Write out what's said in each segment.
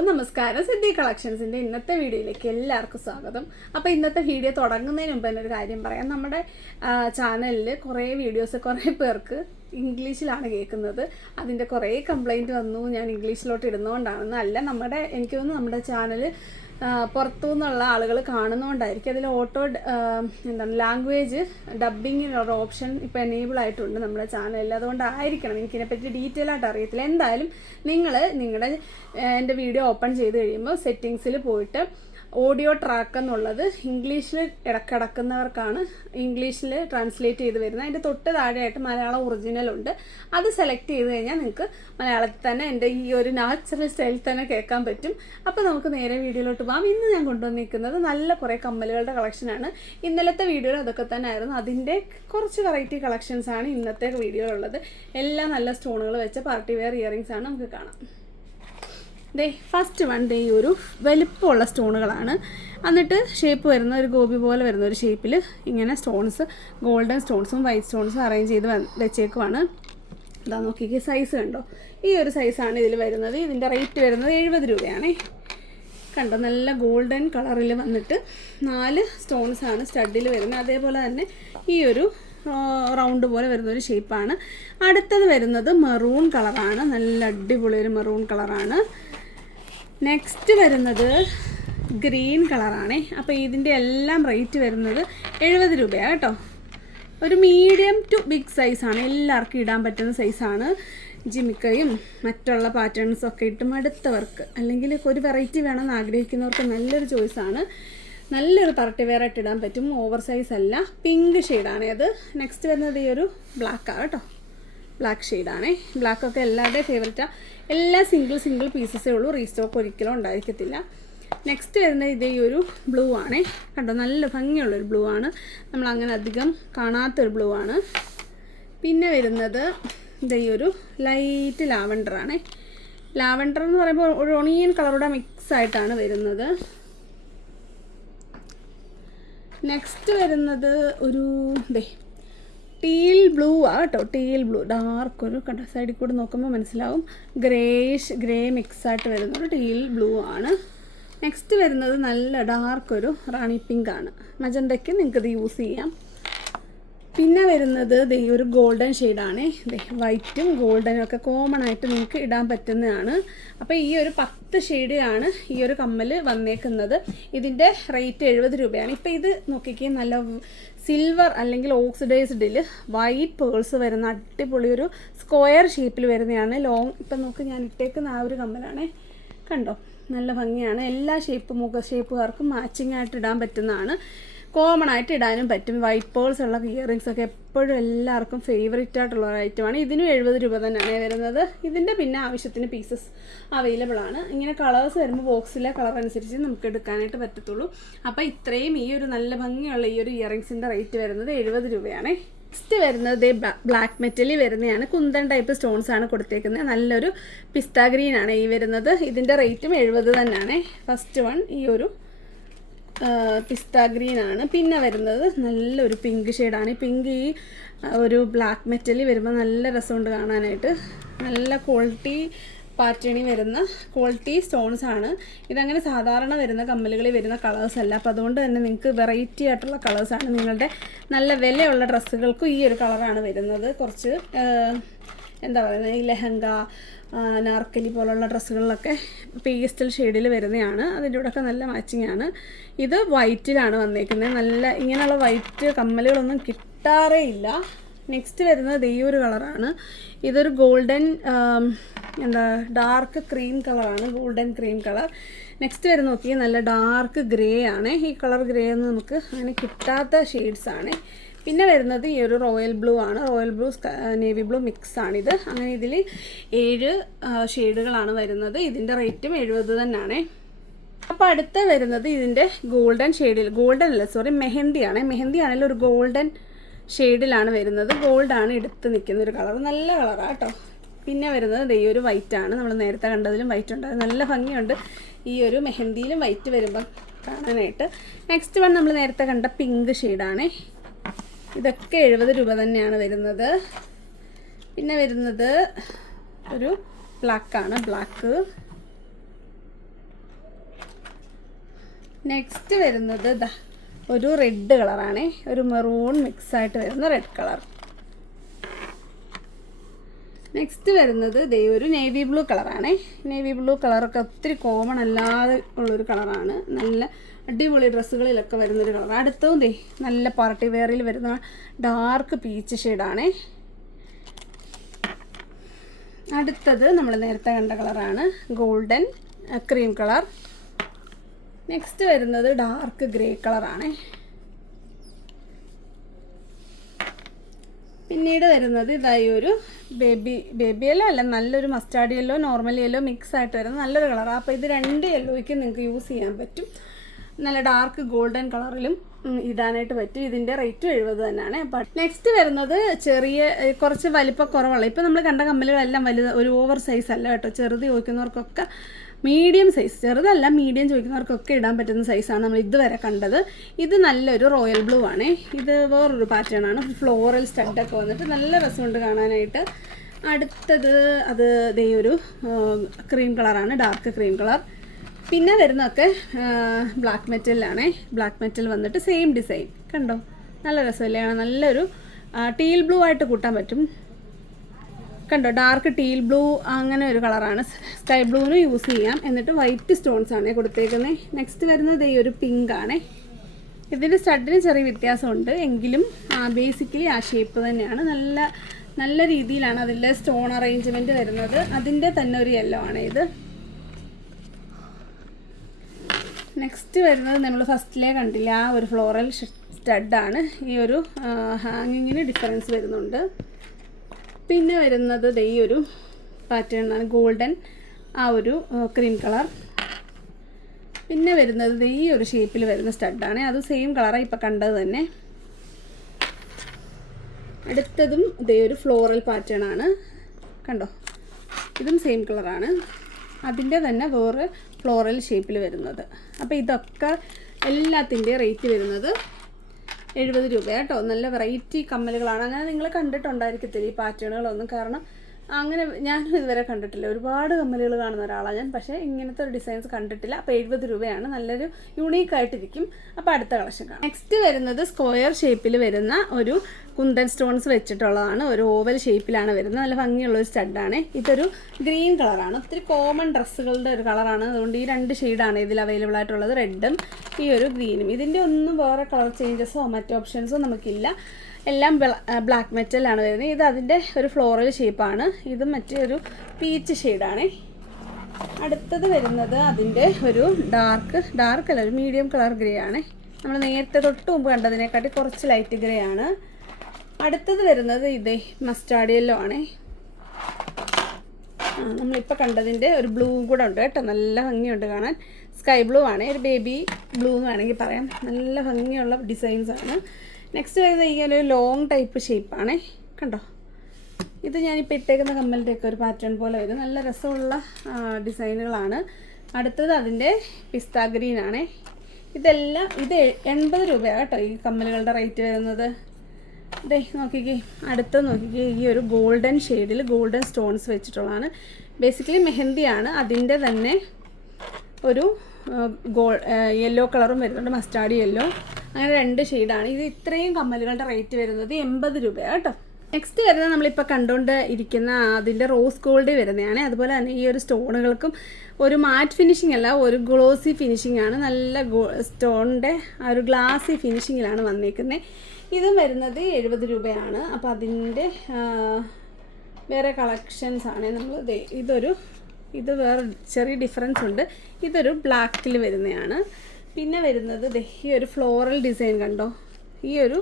നമസ്കാരം. സിദ്ധി കളക്ഷൻസിന്റെ ഇന്നത്തെ വീഡിയോയിലേക്ക് എല്ലാവർക്കും സ്വാഗതം. അപ്പോൾ ഇന്നത്തെ വീഡിയോ തുടങ്ങുന്നതിന് മുമ്പ് തന്നെ ഒരു കാര്യം പറയാം. നമ്മുടെ ചാനലിൽ കുറേ വീഡിയോസ് കുറേ പേർക്ക് ഇംഗ്ലീഷിലാണ് കേൾക്കുന്നത്. അതിന്റെ കുറേ കംപ്ലൈന്റ് വന്നു. ഞാൻ ഇംഗ്ലീഷിലോട്ട് ഇടുന്നതുകൊണ്ടാണെന്ന്. അല്ല നമ്മുടെ എനിക്ക് തോന്നുന്നു നമ്മുടെ ചാനൽ പുറത്തു നിന്നുള്ള ആളുകൾ കാണുന്നതുകൊണ്ടായിരിക്കും അതിൽ ഓട്ടോ എന്താണ് ലാംഗ്വേജ് ഡബിങ്ങിനുള്ള ഓപ്ഷൻ ഇപ്പോൾ എനേബിൾ ആയിട്ടുണ്ട് നമ്മുടെ ചാനലിൽ അതുകൊണ്ടായിരിക്കണം എനിക്കിതിനെപ്പറ്റി ഡീറ്റെയിൽ ആയിട്ട് അറിയത്തില്ല. എന്തായാലും നിങ്ങൾ നിങ്ങളുടെ എന്റെ വീഡിയോ ഓപ്പൺ ചെയ്ത് കഴിയുമ്പോൾ സെറ്റിങ്സിൽ പോയിട്ട് ഓഡിയോ ട്രാക്ക് എന്നുള്ളത് ഇംഗ്ലീഷിൽ ഇടക്കിടക്കുന്നവർക്കാണ് ഇംഗ്ലീഷിൽ ട്രാൻസ്ലേറ്റ് ചെയ്ത് വരുന്നത്. അതിന്റെ തൊട്ട് താഴെയായിട്ട് മലയാളം ഒറിജിനൽ ഉണ്ട്. അത് സെലക്ട് ചെയ്ത് കഴിഞ്ഞാൽ നിങ്ങൾക്ക് മലയാളത്തിൽ തന്നെ എന്റെ ഈ ഒരു നാച്ചുറൽ സ്റ്റൈലിൽ തന്നെ കേൾക്കാൻ പറ്റും. അപ്പോൾ നമുക്ക് നേരെ വീഡിയോയിലോട്ട് പോകാം. ഇന്ന് ഞാൻ കൊണ്ടുവന്നിരിക്കുന്നത് നല്ല കുറേ കമ്മലുകളുടെ കളക്ഷനാണ് ഇന്നലത്തെ വീഡിയോയിൽ അതൊക്കെ തന്നെ ആയിരുന്നു. അതിന്റെ കുറച്ച് വെറൈറ്റി കളക്ഷൻസ് ആണ് ഇന്നത്തെ വീഡിയോയിലുള്ളത് എല്ലാം നല്ല സ്റ്റോണുകൾ വെച്ച പാർട്ടി വെയർ ഇയറിങ്സ് ആണ് നമുക്ക് കാണാം. ദേ ഫസ്റ്റ് വൺ ദേ ഒരു വലിപ്പമുള്ള സ്റ്റോണുകളാണ്. എന്നിട്ട് ഷേപ്പ് വരുന്ന ഒരു ഗോപി പോലെ വരുന്ന ഒരു ഷേപ്പിൽ ഇങ്ങനെ സ്റ്റോൺസ് ഗോൾഡൻ സ്റ്റോൺസും വൈറ്റ് സ്റ്റോൺസും അറേഞ്ച് ചെയ്ത് വെച്ചേക്കുവാണ്. ഇതാ നോക്കിക്കേ സൈസ് കണ്ടോ? ഈ ഒരു സൈസാണ് ഇതിൽ വരുന്നത്. ഇതിന്റെ റേറ്റ് വരുന്നത് എഴുപത് രൂപയാണേ. കണ്ടോ? നല്ല ഗോൾഡൻ കളറിൽ വന്നിട്ട് നാല് സ്റ്റോൺസാണ് സ്റ്റഡിൽ വരുന്നത്. അതേപോലെ തന്നെ ഈ ഒരു റൗണ്ട് പോലെ വരുന്ന ഒരു ഷേപ്പാണ് അടുത്തത് വരുന്നത് മെറൂൺ കളറാണ് നല്ല അടിപൊളി ഒരു മെറൂൺ കളറാണ് നെക്സ്റ്റ് വരുന്നത് ഗ്രീൻ കളറാണേ അപ്പോൾ ഇതിന്റെ എല്ലാം റേറ്റ് വരുന്നത് എഴുപത് രൂപയാണ് കേട്ടോ. ഒരു മീഡിയം ടു ബിഗ് സൈസാണ് എല്ലാവർക്കും ഇടാൻ പറ്റുന്ന സൈസാണ് ജിമിക്കയും മറ്റുള്ള പാറ്റേൺസൊക്കെ ഇട്ട് മടുത്തവർക്ക് അല്ലെങ്കിൽ ഒരു വെറൈറ്റി വേണമെന്ന് ആഗ്രഹിക്കുന്നവർക്ക് നല്ലൊരു ചോയ്സാണ് നല്ലൊരു പാർട്ടി വെയർ ഇടാൻ പറ്റും. ഓവർ സൈസ് അല്ല പിങ്ക് ഷെയ്ഡാണ് അത്. നെക്സ്റ്റ് വരുന്നത് ഈ ഒരു ബ്ലാക്കാണ് കേട്ടോ. ബ്ലാക്ക് ഷെയ്ഡാണേ ബ്ലാക്കൊക്കെ എല്ലാവരുടെയും ഫേവറേറ്റാണ് എല്ലാ സിംഗിൾ സിംഗിൾ പീസസേ ഉള്ളൂ. റീസ്റ്റോക്ക് ഒരിക്കലും ഉണ്ടായിരിക്കത്തില്ല. നെക്സ്റ്റ് വരുന്നത് ഇതേ ഒരു ബ്ലൂ ആണേ. കണ്ടോ? നല്ല ഭംഗിയുള്ളൊരു ബ്ലൂ ആണ്. നമ്മൾ അങ്ങനെ അധികം കാണാത്തൊരു ബ്ലൂ ആണ്. പിന്നെ വരുന്നത് ഇതേ ഒരു ലൈറ്റ് ലാവണ്ടർ ആണേ. ലാവണ്ടർ എന്ന് പറയുമ്പോൾ ഒരു ഒണിയൻ കളറുടെ മിക്സ് ആയിട്ടാണ് വരുന്നത്. നെക്സ്റ്റ് വരുന്നത് ഒരു ദേ ടീൽ ബ്ലൂ ആ കേട്ടോ. ടീൽ ബ്ലൂ ഡാർക്ക് ഒരു കണ്ട? സൈഡിൽ കൂടെ നോക്കുമ്പോൾ മനസ്സിലാവും. ഗ്രേഷ് ഗ്രേ മിക്സ് ആയിട്ട് വരുന്ന ഒരു ടീൽ ബ്ലൂ ആണ്. നെക്സ്റ്റ് വരുന്നത് നല്ല ഡാർക്ക് ഒരു റാണി പിങ്ക് ആണ്. മജന്തയ്ക്ക് ഇത് യൂസ് ചെയ്യാം. പിന്നെ വരുന്നത് ഒരു ഗോൾഡൻ ഷെയ്ഡാണ് വൈറ്റും ഗോൾഡനും ഒക്കെ കോമൺ ആയിട്ട് നിങ്ങൾക്ക് ഇടാൻ പറ്റുന്നതാണ്. അപ്പോൾ ഈ ഒരു പത്ത് ഷെയ്ഡാണ് ഈ ഒരു കമ്മൽ വന്നേക്കുന്നത്. ഇതിന്റെ റേറ്റ് എഴുപത് രൂപയാണ്. ഇപ്പോൾ ഇത് നോക്കിക്കേ നല്ല സിൽവർ അല്ലെങ്കിൽ ഓക്സിഡൈസ്ഡിൽ വൈറ്റ് പേൾസ് വരുന്ന അടിപൊളി ഒരു സ്ക്വയർ ഷേപ്പിൽ വരുന്നതാണ് ലോങ് ഇപ്പം നോക്ക് ഞാൻ ഇട്ടേക്കുന്ന ആ ഒരു കമ്മലാണേ കണ്ടോ? നല്ല ഭംഗിയാണ്. എല്ലാ ഷേപ്പ് മുഖ ഷേപ്പുകാർക്കും മാച്ചിങ് ആയിട്ട് ഇടാൻ പറ്റുന്നതാണ്. കോമൺ ആയിട്ട് ഇടാനും പറ്റും. വൈറ്റ് പേൾസ് ഉള്ള ഇയറിങ്സ് ഒക്കെ എപ്പോഴും എല്ലാവർക്കും ഫേവറേറ്റ് ആയിട്ടുള്ള ഒരു ഐറ്റമാണ് ഇതിനും എഴുപത് രൂപ തന്നെയാണ് വരുന്നത്. ഇതിന്റെ പിന്നെ ആവശ്യത്തിന് പീസസ് അവൈലബിൾ ആണ്. ഇങ്ങനെ കളേഴ്സ് വരുമ്പോൾ ബോക്സിലെ കളർ അനുസരിച്ച് നമുക്ക് എടുക്കാനായിട്ട് പറ്റത്തുള്ളൂ. അപ്പോൾ ഇത്രയും ഈ ഒരു നല്ല ഭംഗിയുള്ള ഈ ഒരു ഇയറിങ്സിന്റെ റേറ്റ് വരുന്നത് എഴുപത് രൂപയാണ്. നെക്സ്റ്റ് വരുന്നത് ബ്ലാക്ക് മെറ്റലിൽ വരുന്നതാണ്. കുന്തൻ ടൈപ്പ് സ്റ്റോൺസ് ആണ് കൊടുത്തേക്കുന്നത്. നല്ലൊരു പിസ്ത ഗ്രീൻ ആണ് ഈ വരുന്നത്. ഇതിന്റെ റേറ്റും എഴുപത് തന്നെയാണ്. ഫസ്റ്റ് വൺ ഈ ഒരു പിസ്ത ഗ്രീൻ ആണ്. പിന്നെ വരുന്നത് നല്ലൊരു പിങ്ക് ഷെയ്ഡാണ് ഈ പിങ്ക് ഈ ഒരു ബ്ലാക്ക് മെറ്റലി വരുമ്പോൾ നല്ല രസമുണ്ട് കാണാനായിട്ട്. നല്ല ക്വാളിറ്റി പാറ്റേണി വരുന്ന ക്വാളിറ്റി സ്റ്റോൺസ് ആണ്. ഇതങ്ങനെ സാധാരണ വരുന്ന കമ്മലുകളിൽ വരുന്ന കളേഴ്സ് അല്ല. അപ്പോൾ അതുകൊണ്ട് തന്നെ നിങ്ങൾക്ക് വെറൈറ്റി ആയിട്ടുള്ള കളേഴ്സാണ് നിങ്ങളുടെ നല്ല വിലയുള്ള ഡ്രസ്സുകൾക്കും ഈ ഒരു കളറാണ് വരുന്നത്. കുറച്ച് എന്താ പറയുന്നത് ഈ ലെഹങ്ക നാർക്കലി പോലുള്ള ഡ്രസ്സുകളിലൊക്കെ പേസ്റ്റൽ ഷെയ്ഡിൽ വരുന്നതാണ് അതിന്റെ കൂടെയൊക്കെ നല്ല മാച്ചിങ് ആണ് ഇത് വൈറ്റിലാണ് വന്നേക്കുന്നത്. നല്ല ഇങ്ങനെയുള്ള വൈറ്റ് കമ്മലുകളൊന്നും കിട്ടാറേ ഇല്ല. നെക്സ്റ്റ് വരുന്നത് ഈ ഒരു കളറാണ്. ഇതൊരു ഗോൾഡൻ എന്താ ഡാർക്ക് ക്രീം കളറാണ്. Golden cream colour. നെക്സ്റ്റ് വരുന്ന നോക്കിയാൽ നല്ല ഡാർക്ക് ഗ്രേ ആണ്. ഈ കളർ ഗ്രേ ഒന്നും നമുക്ക് അങ്ങനെ കിട്ടാത്ത ഷെയ്ഡ്സ് ആണ്. പിന്നെ വരുന്നത് ഈ ഒരു റോയൽ ബ്ലൂ ആണ്. Royal blue navy blue mix ഇത് അങ്ങനെ ഇതിൽ ഏഴ് ഷെയ്ഡുകളാണ് വരുന്നത്. ഇതിന്റെ റേറ്റും എഴുപത് തന്നെയാണ് അപ്പോൾ അടുത്ത വരുന്നത് ഇതിന്റെ ഗോൾഡൻ ഷെയ്ഡിൽ ഗോൾഡൻ അല്ല സോറി മെഹന്തിയാണ് മെഹന്തി ആണെങ്കിൽ ഒരു ഗോൾഡൻ ഷെയ്ഡിലാണ് വരുന്നത്. ഗോൾഡാണ് എടുത്ത് നിൽക്കുന്ന ഒരു കളർ നല്ല കളറാണ് കേട്ടോ പിന്നെ വരുന്നത് ഈ ഒരു വൈറ്റ് ആണ്. നമ്മൾ നേരത്തെ കണ്ടതിലും വൈറ്റ് ഉണ്ട്. നല്ല ഭംഗിയുണ്ട്. ഈ ഒരു മെഹന്തിയിലും വൈറ്റ് വരുമ്പം കാണാനായിട്ട്. നെക്സ്റ്റ് വൺ നമ്മൾ നേരത്തെ കണ്ട പിങ്ക് ഷെയ്ഡാണ്. ഇതൊക്കെ എഴുപത് രൂപ തന്നെയാണ് വരുന്നത്. പിന്നെ വരുന്നത് ഒരു ബ്ലാക്കാണ് ബ്ലാക്ക് നെക്സ്റ്റ് വരുന്നത് ഒരു റെഡ് കളറാണ് ഒരു മെറൂൺ മിക്സ് ആയിട്ട് വരുന്ന റെഡ് കളർ നെക്സ്റ്റ് വരുന്നത് ദേ ഒരു നേവി ബ്ലൂ കളറാണ് നേവി ബ്ലൂ കളറൊക്കെ ഒത്തിരി കോമൺ അല്ലാതെ ഉള്ളൊരു കളറാണ് നല്ല അടിപൊളി ഡ്രസ്സുകളിലൊക്കെ വരുന്നൊരു കളർ അടുത്തതും ദേ നല്ല പാർട്ടി വെയറിൽ വരുന്ന ഡാർക്ക് പീച്ച് ഷെയ്ഡാണ്. അടുത്തത് നമ്മൾ നേരത്തെ കണ്ട കളറാണ് ഗോൾഡൻ ക്രീം കളർ. നെക്സ്റ്റ് വരുന്നത് ഡാർക്ക് ഗ്രേ കളറാണ്. പിന്നീട് വരുന്നത് ഇതായി ഒരു ബേബി ബേബി യെല്ലോ അല്ല നല്ലൊരു mustard yellow normal yellow mix ആയിട്ട് വരുന്ന നല്ലൊരു കളർ അപ്പോൾ ഇത് രണ്ട് യെല്ലോയ്ക്ക് നിങ്ങൾക്ക് യൂസ് ചെയ്യാൻ പറ്റും. നല്ല ഡാർക്ക് ഗോൾഡൻ കളറിലും ഇടാനായിട്ട് പറ്റും. ഇതിന്റെ റേറ്റും എഴുപത് തന്നെയാണ്. നെക്സ്റ്റ് വരുന്നത് ചെറിയ കുറച്ച് വലിപ്പക്കുറവുള്ള. ഇപ്പോൾ നമ്മൾ കണ്ട കമ്മലുകളെല്ലാം വലുത് ഒരു ഓവർ സൈസ് അല്ല കേട്ടോ. ചെറുത് ചോദിക്കുന്നവർക്കൊക്കെ മീഡിയം സൈസ് ചെറുതല്ല മീഡിയം ചോദിക്കുന്നവർക്കൊക്കെ ഇടാൻ പറ്റുന്ന സൈസാണ് നമ്മൾ ഇതുവരെ കണ്ടത്. ഇത് നല്ലൊരു റോയൽ ബ്ലൂ ആണ്. ഇത് വേറൊരു പാറ്റേൺ ആണ്. ഫ്ലോറൽ സ്റ്റഡൊക്കെ വന്നിട്ട് നല്ല രസമുണ്ട് കാണാനായിട്ട്. അടുത്തത് അത് ഇതേ ഒരു ക്രീം കളറാണ് ഡാർക്ക് ക്രീം കളർ പിന്നെ വരുന്നതൊക്കെ ബ്ലാക്ക് മെറ്റലിലാണ് ബ്ലാക്ക് മെറ്റൽ വന്നിട്ട് സെയിം ഡിസൈൻ കണ്ടോ? നല്ല രസമല്ലേ? നല്ലൊരു ടീൽ ബ്ലൂ ആയിട്ട് കൂട്ടാൻ പറ്റും. കണ്ടോ? ഡാർക്ക് ടീൽ ബ്ലൂ അങ്ങനെ ഒരു കളറാണ് സ്കൈ ബ്ലൂവിന് യൂസ് ചെയ്യാം. എന്നിട്ട് വൈറ്റ് സ്റ്റോൺസ് ആണ് കൊടുത്തേക്കുന്നത് നെക്സ്റ്റ് വരുന്നത് ഈ ഒരു പിങ്ക് ആണ്. ഇതിന്റെ സ്റ്റഡിന് ചെറിയ വ്യത്യാസമുണ്ട്. എങ്കിലും ബേസിക്കലി ആ ഷേപ്പ് തന്നെയാണ്. നല്ല നല്ല രീതിയിലാണ് അതിന്റെ സ്റ്റോൺ അറേഞ്ച്മെന്റ് വരുന്നത്. അതിന്റെ തന്നെ ഒരു യെല്ലോ ആണ് ഇത്. നെക്സ്റ്റ് വരുന്നത് നമ്മൾ ഫസ്റ്റിലേ കണ്ടില്ല ആ ഒരു ഫ്ലോറൽ സ്റ്റഡാണ് ഈ ഒരു ഹാങ്ങിങ്ങിന് ഡിഫറൻസ് വരുന്നുണ്ട്. പിന്നെ വരുന്നത് ദേ ഈ ഒരു പാറ്റേൺ ആണ് ഗോൾഡൻ ആ ഒരു ക്രീം കളർ പിന്നെ വരുന്നത് ഈ ഒരു ഷേപ്പിൽ വരുന്ന സ്റ്റഡാണ് അത് സെയിം കളറാണ് ഇപ്പം കണ്ടത് തന്നെ. അടുത്തതും ഇതേ ഒരു ഫ്ലോറൽ പാറ്റേൺ ആണ്. കണ്ടോ? ഇതും സെയിം കളറാണ് അതിന്റെ തന്നെ വേറെ ഫ്ലോറൽ ഷേപ്പിൽ വരുന്നത്. അപ്പോൾ ഇതൊക്കെ എല്ലാത്തിന്റെയും റേറ്റ് വരുന്നത് എഴുപത് രൂപ കേട്ടോ. നല്ല വെറൈറ്റി കമ്മലുകളാണ്. അങ്ങനെ നിങ്ങൾ കണ്ടിട്ടുണ്ടായിരിക്കത്തില്ല ഈ പാറ്റേണുകളൊന്നും കാരണം അങ്ങനെ ഞാനും ഇതുവരെ കണ്ടിട്ടില്ല. ഒരുപാട് കമ്മലുകൾ കാണുന്ന ഒരാളാണ് ഞാൻ. പക്ഷേ ഇങ്ങനത്തെ ഒരു ഡിസൈൻസ് കണ്ടിട്ടില്ല. അപ്പോൾ എഴുപത് രൂപയാണ്. നല്ലൊരു യുണീക്ക് ആയിട്ടിരിക്കും. അപ്പോൾ അടുത്ത കളക്ഷൻ കാണാം. നെക്സ്റ്റ് വരുന്നത് സ്ക്വയർ ഷേപ്പിൽ വരുന്ന ഒരു കുന്തൻ സ്റ്റോൺസ് വെച്ചിട്ടുള്ളതാണ്. ഒരു ഓവൽ ഷേപ്പിലാണ് വരുന്നത്. നല്ല ഭംഗിയുള്ള ഒരു സ്റ്റഡാണ്. ഇതൊരു ഗ്രീൻ കളറാണ്. ഒത്തിരി കോമൺ ഡ്രസ്സുകളുടെ ഒരു കളറാണ്. അതുകൊണ്ട് ഈ രണ്ട് ഷെയ്ഡാണ് ഇതിൽ അവൈലബിൾ ആയിട്ടുള്ളത്. റെഡും ഈ ഒരു ഗ്രീനും. ഇതിന്റെ ഒന്നും വേറെ കളർ ചേഞ്ചസോ മറ്റ് ഓപ്ഷൻസോ നമുക്കില്ല. എല്ലാം ബ്ലാക്ക് മെറ്റലാണ് വരുന്നത്. ഇത് അതിന്റെ ഒരു ഫ്ലോറൽ ഷേപ്പാണ്. ഇത് മറ്റേ ഒരു പീച്ച് ഷെയ്ഡാണ്. അടുത്തത് വരുന്നത് അതിന്റെ ഒരു ഡാർക്ക് ഡാർക്ക് അല്ല ഒരു മീഡിയം കളർ ഗ്രേ ആണ്. നമ്മൾ നേരത്തെ തൊട്ട് മുമ്പ് കണ്ടതിനെക്കാട്ടി കുറച്ച് ലൈറ്റ് ഗ്രേ ആണ്. അടുത്തത് വരുന്നത് ഇതേ മസ്റ്റാർഡ് യെല്ലോ ആണേ. ആ, നമ്മളിപ്പോൾ കണ്ടതിന്റെ ഒരു ബ്ലൂവും കൂടെ ഉണ്ട് കേട്ടോ. നല്ല ഭംഗിയുണ്ട് കാണാൻ. സ്കൈ ബ്ലൂ ആണ്. ഒരു ബേബി ബ്ലൂ എന്ന് വേണമെങ്കിൽ പറയാം. നല്ല ഭംഗിയുള്ള ഡിസൈൻസ് ആണ്. നെക്സ്റ്റ് വരുന്നത് ഈ ഒരു ലോങ് ടൈപ്പ് ഷേപ്പാണ് കണ്ടോ? ഇത് ഞാനിപ്പോൾ ഇട്ടേക്കുന്ന കമ്മലിന്റെ ഒക്കെ ഒരു പാറ്റേൺ പോലെ വരും. നല്ല രസമുള്ള ഡിസൈനുകളാണ് അടുത്തത് അതിന്റെ പിസ്ത ഗ്രീൻ ആണേ. ഇതെല്ലാം ഇത് എൺപത് രൂപയാണ് കേട്ടോ ഈ കമ്മലുകളുടെ റേറ്റ് വരുന്നത്. ദേ നോക്കിക്കേ. അടുത്ത നോക്കിക്കേ ഈ ഒരു ഗോൾഡൻ ഷെയ്ഡിൽ ഗോൾഡൻ സ്റ്റോൺസ് വെച്ചിട്ടുള്ളതാണ്. ബേസിക്കലി മെഹന്തിയാണ്. അതിന്റെ തന്നെ ഒരു ഗോൾ യെല്ലോ കളറും വരുന്നുണ്ട്. മസ്റ്റാർഡ് യെല്ലോ അങ്ങനെ രണ്ട് ഷെയ്ഡാണ് ഇത് ഇത്രയും കമ്മലുകളുടെ റേറ്റ് വരുന്നത് എൺപത് രൂപയാണ് കേട്ടോ. നെക്സ്റ്റ് വരുന്നത് നമ്മളിപ്പോൾ കണ്ടുകൊണ്ട് ഇരിക്കുന്ന അതിന്റെ റോസ് ഗോൾഡ് വരുന്നതാണ്. അതുപോലെ തന്നെ ഈ ഒരു സ്റ്റോണുകൾക്കും ഒരു മാറ്റ് ഫിനിഷിംഗ് അല്ല ഒരു ഗ്ലോസി ഫിനിഷിംഗ് ആണ്. നല്ല ഗോ സ്റ്റോണിന്റെ ആ ഒരു ഗ്ലാസി ഫിനിഷിങ്ങിലാണ് വന്നേക്കുന്നത് ഇതും വരുന്നത് എഴുപത് രൂപയാണ്. അപ്പോൾ അതിന്റെ വേറെ കളക്ഷൻസ് ആണ്. നമ്മൾ ഇതൊരു ഇത് വേറെ ചെറിയ ഡിഫറൻസ് ഉണ്ട്. ഇതൊരു ബ്ലാക്കിൽ വരുന്നതാണ് പിന്നെ വരുന്നത് ഈ ഒരു ഫ്ലോറൽ ഡിസൈൻ കണ്ടോ? ഈ ഒരു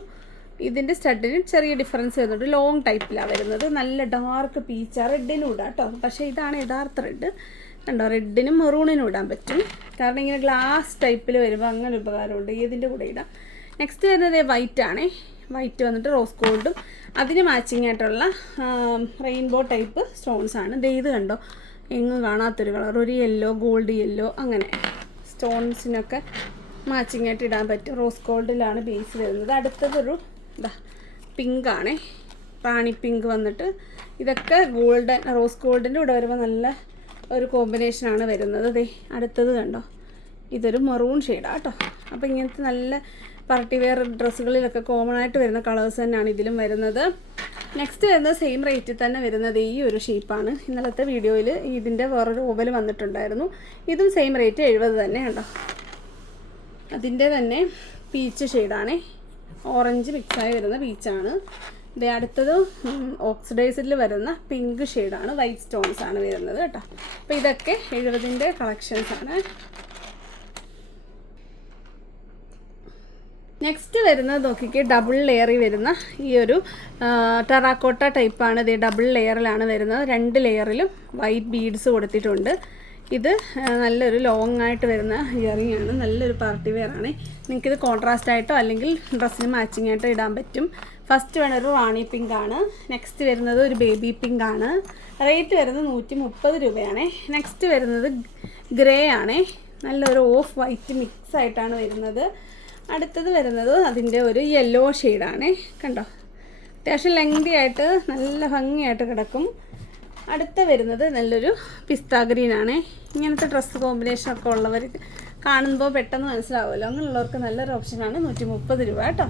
ഇതിന്റെ സ്റ്റഡിന് ചെറിയ ഡിഫറൻസ് വരുന്നുണ്ട്. ലോങ് ടൈപ്പിലാണ് വരുന്നത്. നല്ല ഡാർക്ക് പീച്ച റെഡിനും ഇടാം കേട്ടോ പക്ഷേ ഇതാണ് യഥാർത്ഥ റെഡ് കണ്ടോ? റെഡിനും മെറൂണിനും ഇടാൻ പറ്റും. കാരണം ഇങ്ങനെ ഗ്ലാസ് ടൈപ്പിൽ വരുമ്പോൾ അങ്ങനെ ഉപകാരമുണ്ട്. ഇതിന്റെ കൂടെ ഇടാം? നെക്സ്റ്റ് വരുന്നത് വൈറ്റ് ആണേ. വൈറ്റ് വന്നിട്ട് റോസ് ഗോൾഡും അതിന് മാച്ചിങ് ആയിട്ടുള്ള റെയിൻബോ ടൈപ്പ് സ്റ്റോൺസ് ആണ്. ഇത് കണ്ടോ? എങ്ങും കാണാത്തൊരു കളർ ഒരു യെല്ലോ ഗോൾഡ് യെല്ലോ അങ്ങനെ സ്റ്റോൺസിനൊക്കെ മാച്ചിങ് ആയിട്ട് ഇടാൻ പറ്റും. റോസ് ഗോൾഡിലാണ് ബേസ് വരുന്നത്. അടുത്തതൊരു പിങ്ക് ആണേ. റാണി പിങ്ക് വന്നിട്ട് ഇതൊക്കെ ഗോൾഡൻ റോസ് ഗോൾഡിന്റെ കൂടെ വരുമ്പോൾ നല്ല ഒരു കോമ്പിനേഷനാണ് വരുന്നത്. ദേ അടുത്തത് കണ്ടോ? ഇതൊരു മെറൂൺ ഷെയ്ഡാണ് കേട്ടോ അപ്പോൾ ഇങ്ങനത്തെ നല്ല പാർട്ടി വെയർ ഡ്രസ്സുകളിലൊക്കെ കോമൺ ആയിട്ട് വരുന്ന കളേഴ്സ് തന്നെയാണ് ഇതിലും വരുന്നത്. നെക്സ്റ്റ് വരുന്നത് സെയിം റേറ്റിൽ തന്നെ വരുന്നത് ഈ ഒരു ഷേപ്പാണ് ഇന്നലത്തെ വീഡിയോയിൽ ഇതിന്റെ വേറൊരു ഓവൽ വന്നിട്ടുണ്ടായിരുന്നു. ഇതും സെയിം റേറ്റ് എഴുപത് തന്നെ ഉണ്ടോ അതിന്റെ തന്നെ പീച്ച് ഷെയ്ഡാണേ ഓറഞ്ച് മിക്സായി വരുന്ന പീച്ചാണ് ഇത് അടുത്തത് ഓക്സിഡൈസിൽ വരുന്ന പിങ്ക് ഷെയ്ഡാണ് വൈറ്റ് സ്റ്റോൺസ് ആണ് വരുന്നത് കേട്ടോ. അപ്പോൾ ഇതൊക്കെ എഴുപതിന്റെ കളക്ഷൻസ് നെക്സ്റ്റ് വരുന്നത് നോക്കിക്ക് ഡബിൾ ലെയറിൽ വരുന്ന ഈ ഒരു ടെറാക്കോട്ട ടൈപ്പാണ് ഇത് ഡബിൾ ലെയറിലാണ് വരുന്നത്. രണ്ട് ലെയറിലും വൈറ്റ് ബീഡ്സ് കൊടുത്തിട്ടുണ്ട്. ഇത് നല്ലൊരു ലോങ് ആയിട്ട് വരുന്ന ഇയറിംഗ് ആണ്. നല്ലൊരു പാർട്ടി വെയർ ആണ്. നിങ്ങൾക്കിത് കോൺട്രാസ്റ്റ് ആയിട്ടോ അല്ലെങ്കിൽ ഡ്രസ്സിന് മാച്ചിങ് ആയിട്ടോ ഇടാൻ പറ്റും. ഫസ്റ്റ് വേണ ഒരു റാണി പിങ്ക് ആണ്. നെക്സ്റ്റ് വരുന്നത് ഒരു ബേബി പിങ്ക് ആണ്. റേറ്റ് വരുന്നത് നൂറ്റി മുപ്പത് രൂപയാണ്. നെക്സ്റ്റ് വരുന്നത് ഗ്രേ ആണ്. നല്ലൊരു ഓഫ് വൈറ്റ് മിക്സ് ആയിട്ടാണ് വരുന്നത്. അടുത്തത് വരുന്നത് അതിന്റെ ഒരു യെല്ലോ ഷെയ്ഡാണ് കണ്ടോ? അത്യാവശ്യം ലെങ്തി ആയിട്ട് നല്ല ഭംഗിയായിട്ട് കിടക്കും. അടുത്ത വരുന്നത് നല്ലൊരു പിസ്താ ഗ്രീനാണ് ഇങ്ങനത്തെ ഡ്രസ്സ് കോമ്പിനേഷൻ ഒക്കെ ഉള്ളവർ കാണുമ്പോൾ പെട്ടെന്ന് മനസ്സിലാവുമല്ലോ. അങ്ങനെയുള്ളവർക്ക് നല്ലൊരു ഓപ്ഷനാണ് നൂറ്റി മുപ്പത് രൂപ കേട്ടോ.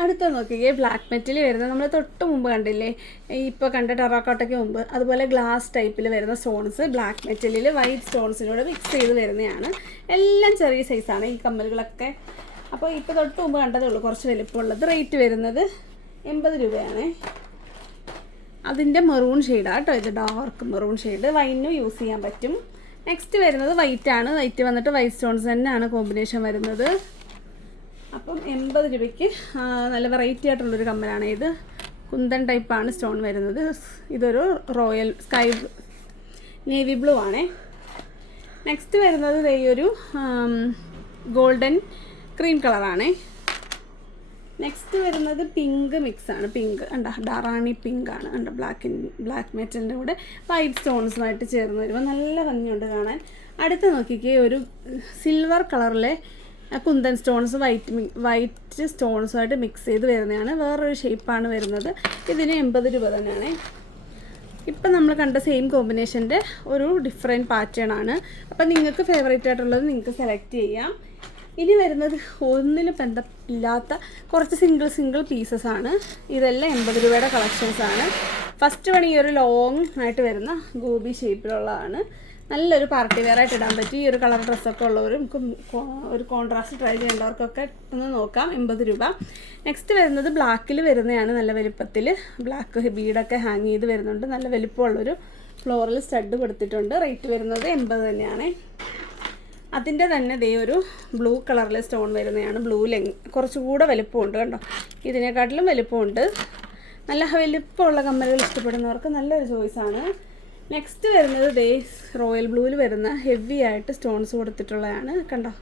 അടുത്ത നോക്കിക്കേ ബ്ലാക്ക് മെറ്റൽ വരുന്ന നമ്മൾ തൊട്ട് മുമ്പ് കണ്ടില്ലേ? ഇപ്പോൾ കണ്ട ടെറാക്കോട്ടയ്ക്ക് മുമ്പ്. അതുപോലെ ഗ്ലാസ് ടൈപ്പിൽ വരുന്ന സ്റ്റോൺസ് ബ്ലാക്ക് മെറ്റലിൽ വൈറ്റ് സ്റ്റോൺസിനോട് മിക്സ് ചെയ്ത് വരുന്നതാണ് എല്ലാം ചെറിയ സൈസാണ് ഈ കമ്മലുകളൊക്കെ. അപ്പോൾ ഇപ്പോൾ തൊട്ട് മുമ്പ് കണ്ടതേ ഉള്ളൂ കുറച്ച് വലിപ്പമുള്ളത്. റേറ്റ് വരുന്നത് എൺപത് രൂപയാണ്. അതിന്റെ മെറൂൺ ഷെയ്ഡാണ് കേട്ടോ ഇത് ഡാർക്ക് മെറൂൺ ഷെയ്ഡ് വൈനും യൂസ് ചെയ്യാൻ പറ്റും. നെക്സ്റ്റ് വരുന്നത് വൈറ്റ് ആണ്. വൈറ്റ് വന്നിട്ട് വൈറ്റ് സ്റ്റോൺസ് തന്നെയാണ് കോമ്പിനേഷൻ വരുന്നത്. അപ്പം എൺപത് രൂപയ്ക്ക് നല്ല വെറൈറ്റി ആയിട്ടുള്ളൊരു കമ്മലാണ്. ഇത് കുന്തൻ ടൈപ്പാണ് സ്റ്റോൺ വരുന്നത്. ഇതൊരു റോയൽ സ്കൈ നേവി ബ്ലൂ ആണേ. നെക്സ്റ്റ് വരുന്നത് ഈ ഒരു ഗോൾഡൻ ക്രീം കളറാണേ നെക്സ്റ്റ് വരുന്നത് പിങ്ക് മിക്സ് ആണ്. പിങ്ക് കണ്ട? ഡറാണി പിങ്ക് ആണ്. കണ്ട? ബ്ലാക്ക് ബ്ലാക്ക് മെറ്റലിന്റെ കൂടെ വൈറ്റ് സ്റ്റോൺസുമായിട്ട് ചേർന്ന് വരുമ്പോൾ നല്ല ഭംഗിയുണ്ട് കാണാൻ. അടുത്ത് നോക്കിക്കേ ഒരു സിൽവർ കളറിലെ കുന്തൻ സ്റ്റോൺസ് വൈറ്റ് വൈറ്റ് സ്റ്റോൺസുമായിട്ട് മിക്സ് ചെയ്ത് വരുന്നതാണ്. വേറൊരു ഷേപ്പാണ് വരുന്നത്. ഇതിന് എൺപത് രൂപ തന്നെയാണ്. ഇപ്പം നമ്മൾ കണ്ട സെയിം കോമ്പിനേഷന്റെ ഒരു ഡിഫറെന്റ് പാറ്റേൺ ആണ്. അപ്പം നിങ്ങൾക്ക് ഫേവറേറ്റ് ആയിട്ടുള്ളത് നിങ്ങൾക്ക് സെലക്ട് ചെയ്യാം. ഇനി വരുന്നത് ഒന്നിലും ബന്ധമില്ലാത്ത കുറച്ച് സിംഗിൾ സിംഗിൾ പീസസ് ആണ്. ഇതെല്ലാം എൺപത് രൂപയുടെ കളക്ഷൻസ് ആണ്. ഫസ്റ്റ് വൺ ഈ ഒരു ലോങ് ആയിട്ട് വരുന്ന ഗോബി ഷേപ്പിലുള്ളതാണ് നല്ലൊരു പാർട്ടി വെയർ ആയിട്ട് ഇടാൻ പറ്റും. ഈ ഒരു കളർ ഡ്രസ്സൊക്കെ ഉള്ളവർ നമുക്ക് ഒരു കോൺട്രാസ്റ്റ് ട്രൈ ചെയ്യേണ്ടവർക്കൊക്കെ ഒന്ന് നോക്കാം. എൺപത് രൂപ. നെക്സ്റ്റ് വരുന്നത് ബ്ലാക്കിൽ വരുന്നതാണ് നല്ല വലിപ്പത്തിൽ ബ്ലാക്ക് ബീഡൊക്കെ ഹാങ് ചെയ്ത് വരുന്നുണ്ട്. നല്ല വലിപ്പമുള്ളൊരു ഫ്ലോറിൽ സ്റ്റഡ് കൊടുത്തിട്ടുണ്ട്. റേറ്റ് വരുന്നത് എൺപത് തന്നെയാണ്. അതിന്റെ തന്നെ ദേ ഒരു ബ്ലൂ കളറിലെ സ്റ്റോൺ വരുന്നതാണ്. ബ്ലൂ ലെങ് കുറച്ചുകൂടെ വലിപ്പമുണ്ട് കണ്ടോ? ഇതിനെക്കാട്ടിലും വലിപ്പമുണ്ട്. നല്ല വലിപ്പമുള്ള കമ്മലുകൾ ഇഷ്ടപ്പെടുന്നവർക്ക് നല്ലൊരു ചോയ്സാണ് നെക്സ്റ്റ് വരുന്നത് ദേ റോയൽ ബ്ലൂവിൽ വരുന്ന ഹെവി ആയിട്ട് സ്റ്റോൺസ് കൊടുത്തിട്ടുള്ളതാണ്. കണ്ടോ?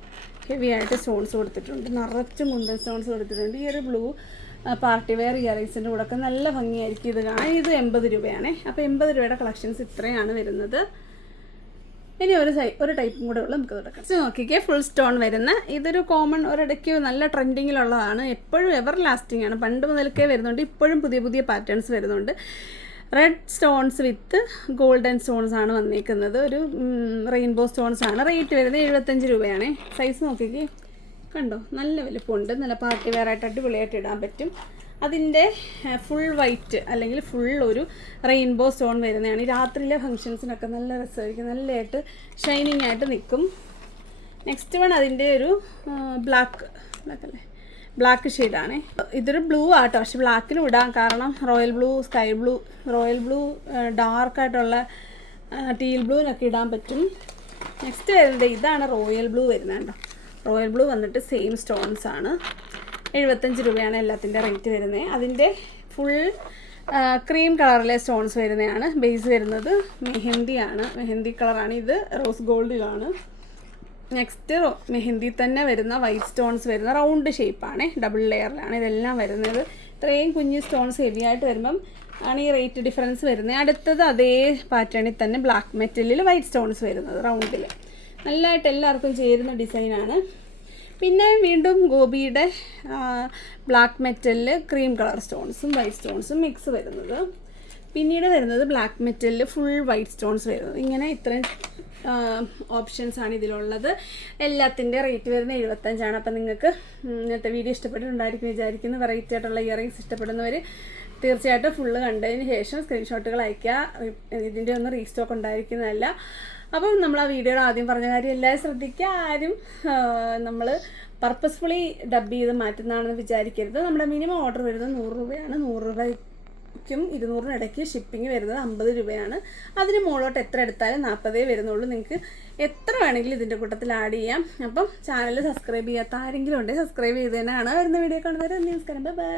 ഹെവി ആയിട്ട് സ്റ്റോൺസ് കൊടുത്തിട്ടുണ്ട്. നിറച്ച് മുന്തൽ സ്റ്റോൺസ് കൊടുത്തിട്ടുണ്ട്. ഈ ഒരു ബ്ലൂ പാർട്ടി വെയർ ഇയറിങ്സിന്റെ കൂടെ ഒക്കെ നല്ല ഭംഗിയായിരിക്കും ഇത്. കാണാൻ ഇത് എൺപത് രൂപയാണേ. അപ്പോൾ എൺപത് രൂപയുടെ കളക്ഷൻസ് ഇത്രയാണ് വരുന്നത്. ഇനി ഒരു സൈ ഒരു ടൈപ്പും കൂടെ ഉള്ള. നമുക്ക് തുടക്കാം നോക്കിക്കേ. ഫുൾ സ്റ്റോൺ വരുന്ന. ഇതൊരു കോമൺ ഒരിടയ്ക്ക് നല്ല ട്രെൻഡിങ്ങിലുള്ളതാണ് എപ്പോഴും എവർ ലാസ്റ്റിംഗ് ആണ്. പണ്ട് മുതൽക്കേ വരുന്നുണ്ട്. ഇപ്പോഴും പുതിയ പുതിയ പാറ്റേൺസ് വരുന്നുണ്ട്. Red stones with golden stones ആണ് വന്നിരിക്കുന്നത് ഒരു റെയിൻബോ സ്റ്റോൺസ് ആണ്. റേറ്റ് വരുന്നത് എഴുപത്തഞ്ച് രൂപയാണ്. സൈസ് നോക്കിക്കേ. കണ്ടോ? നല്ല വലുപ്പമുണ്ട്. നല്ല പാർട്ടി വെയർ ആയിട്ട് അടിപൊളിയായിട്ട് ഇടാൻ പറ്റും. അതിന്റെ ഫുൾ വൈറ്റ് അല്ലെങ്കിൽ ഫുൾ ഒരു റെയിൻബോ സ്റ്റോൺ വരുന്നതാണ്. ഈ രാത്രിയിലെ ഫങ്ഷൻസിനൊക്കെ നല്ല രസമായിരിക്കും. നല്ലതായിട്ട് ഷൈനിങ് ആയിട്ട് നിൽക്കും. നെക്സ്റ്റ് വൺ അതിന്റെ ഒരു ബ്ലാക്ക് ബ്ലാക്ക് അല്ലേ? ബ്ലാക്ക് ഷെയ്ഡാണ് ഇതൊരു ബ്ലൂ ആട്ടോ. പക്ഷെ ബ്ലാക്കിൽ ഇടാം കാരണം royal blue sky blue royal blue ഡാർക്കായിട്ടുള്ള teal ബ്ലൂവിനൊക്കെ ഇടാൻ പറ്റും. നെക്സ്റ്റ് വരുന്നത് ഇതാണ് റോയൽ ബ്ലൂ വരുന്നത് കേട്ടോ റോയൽ ബ്ലൂ വന്നിട്ട് സെയിം സ്റ്റോൺസ് ആണ്. എഴുപത്തഞ്ച് രൂപയാണ് എല്ലാത്തിന്റെ റേറ്റ് വരുന്നത്. അതിന്റെ ഫുൾ ക്രീം കളറിലെ സ്റ്റോൺസ് വരുന്നതാണ്. ബേസ് വരുന്നത് മെഹന്തിയാണ്. മെഹന്തി കളറാണ് ഇത്. റോസ് ഗോൾഡിലാണ് നെക്സ്റ്റ് മെഹന്തി തന്നെ വരുന്ന വൈറ്റ് സ്റ്റോൺസ് വരുന്ന റൗണ്ട് ഷേപ്പാണ് ഡബിൾ ലെയറിലാണ് ഇതെല്ലാം വരുന്നത്. ഇത്രയും കുഞ്ഞ് സ്റ്റോൺസ് ഹെവി ആയിട്ട് വരുമ്പം ആണ് ഈ റേറ്റ് ഡിഫറൻസ് വരുന്നത്. അടുത്തത് അതേ പാറ്റേണിൽ തന്നെ ബ്ലാക്ക് മെറ്റലിൽ വൈറ്റ് സ്റ്റോൺസ് വരുന്നത് റൗണ്ടിൽ നല്ലതായിട്ട് എല്ലാവർക്കും ചേരുന്ന ഡിസൈനാണ് പിന്നെ വീണ്ടും ഗോപിയുടെ ബ്ലാക്ക് മെറ്റലിൽ ക്രീം കളർ സ്റ്റോൺസും വൈറ്റ് സ്റ്റോൺസും മിക്സ് വരുന്നത്. പിന്നീട് വരുന്നത് ബ്ലാക്ക് മെറ്റലിൽ ഫുൾ വൈറ്റ് സ്റ്റോൺസ് വരുന്നത്. ഇങ്ങനെ ഇത്രയും ഓപ്ഷൻസ് ആണ് ഇതിലുള്ളത്. എല്ലാത്തിന്റെ റേറ്റ് വരുന്നത് എഴുപത്തഞ്ചാണ്. അപ്പം നിങ്ങൾക്ക് ഇന്നത്തെ വീഡിയോ ഇഷ്ടപ്പെട്ടിട്ടുണ്ടായിരിക്കും വിചാരിക്കുന്നു. വെറൈറ്റി ആയിട്ടുള്ള ഇയറിങ്സ് ഇഷ്ടപ്പെടുന്നവർ തീർച്ചയായിട്ടും ഫുള്ള് കണ്ടതിന് ശേഷം സ്ക്രീൻഷോട്ടുകൾ അയക്കുക ഇതിന്റെ ഒന്നും റീസ്റ്റോക്ക് ഉണ്ടായിരിക്കുന്നതല്ല. അപ്പം നമ്മൾ ആ വീഡിയോയുടെ ആദ്യം പറഞ്ഞ കാര്യം എല്ലാവരും ശ്രദ്ധിക്കുക. ആരും നമ്മൾ പർപ്പസ്ഫുള്ളി ഡബ് ചെയ്ത് മാറ്റുന്നതാണെന്ന് വിചാരിക്കരുത്. നമ്മുടെ മിനിമം ഓർഡർ വരുന്നത് നൂറ് രൂപയാണ്. നൂറ് രൂപയ്ക്കും ഇരുന്നൂറിനും ഇടയ്ക്ക് ഷിപ്പിംഗ് വരുന്നത് അമ്പത് രൂപയാണ്. അതിന് മുകളിലോട്ട് എത്ര എടുത്താലും നാൽപ്പതേ വരുന്നുള്ളൂ. നിങ്ങൾക്ക് എത്ര വേണമെങ്കിലും ഇതിന്റെ കൂട്ടത്തിൽ ആഡ് ചെയ്യാം. അപ്പം ചാനൽ സബ്സ്ക്രൈബ് ചെയ്യാത്ത ആരെങ്കിലും ഉണ്ടെങ്കിൽ സബ്സ്ക്രൈബ് ചെയ്ത് തന്നെയാണ് വരുന്ന വീഡിയോ കാണുന്നവരെ. നമസ്കാരം. ബൈ